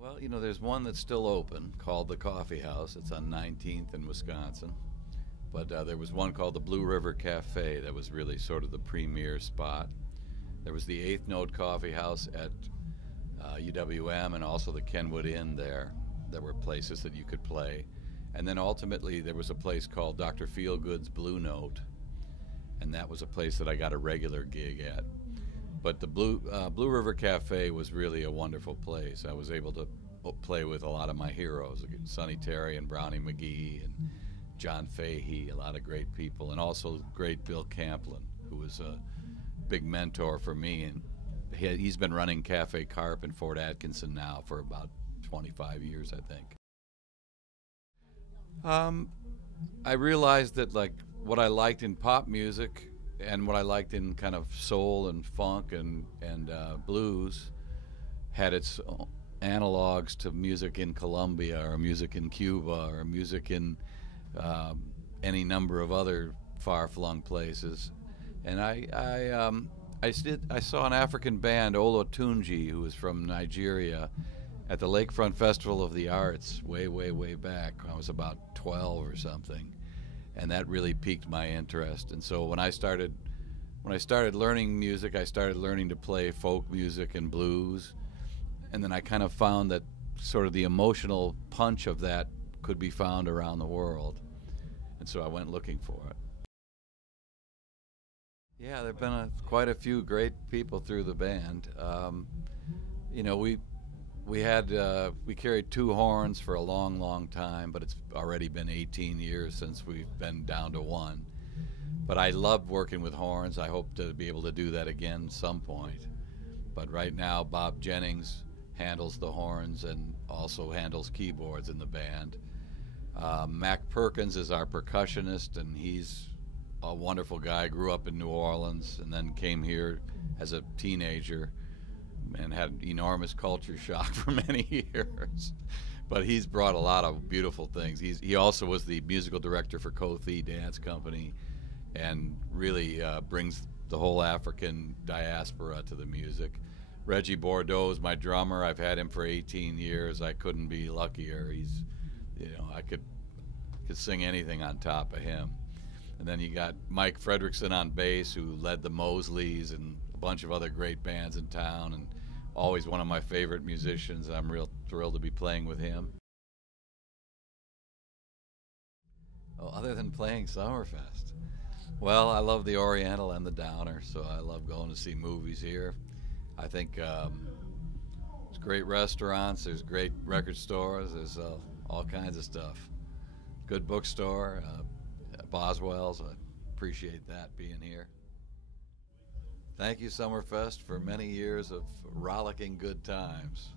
Well, there's one that's still open called the Coffee House. It's on 19th in Wisconsin. But there was one called the Blue River Cafe that was really sort of the premier spot. There was the Eighth Note Coffee House at UWM and also the Kenwood Inn there. There were places that you could play. And then ultimately there was a place called Dr. Feelgood's Blue Note, and that was a place that I got a regular gig at. But the Blue River Cafe was really a wonderful place. I was able to play with a lot of my heroes, Sonny Terry and Brownie McGee and John Fahey, a lot of great people, and also great Bill Camplin, who was a big mentor for me. And he's been running Cafe Carp in Fort Atkinson now for about 25 years, I think. I realized that what I liked in pop music and what I liked in kind of soul and funk and blues had its analogs to music in Colombia or music in Cuba or music in any number of other far-flung places. And I saw an African band, Olotunji, who was from Nigeria, at the Lakefront Festival of the Arts way back. I was about 12 or something, and that really piqued my interest. And so when I started learning music, I started learning to play folk music and blues, and then I kind of found that sort of the emotional punch of that could be found around the world, and so I went looking for it. Yeah, there've been quite a few great people through the band. We carried two horns for a long time, but it's already been 18 years since we've been down to one. But I love working with horns. I hope to be able to do that again some point. But right now, Bob Jennings handles the horns and also handles keyboards in the band. Mac Perkins is our percussionist, and he's a wonderful guy. Grew up in New Orleans and then came here as a teenager and had enormous culture shock for many years. But he's brought a lot of beautiful things. He also was the musical director for COFFEE Dance Company and really brings the whole African diaspora to the music. Reggie Bordeaux is my drummer. I've had him for 18 years. I couldn't be luckier. I could sing anything on top of him. And then you got Mike Fredrickson on bass, who led the Mosleys and a bunch of other great bands in town, and always one of my favorite musicians. I'm real thrilled to be playing with him. Oh, other than playing Summerfest, well, I love the Oriental and the Downer, so I love going to see movies here. I think there's great restaurants, there's great record stores, there's all kinds of stuff. Good bookstore, Boswell's. I appreciate that being here. Thank you, Summerfest, for many years of rollicking good times.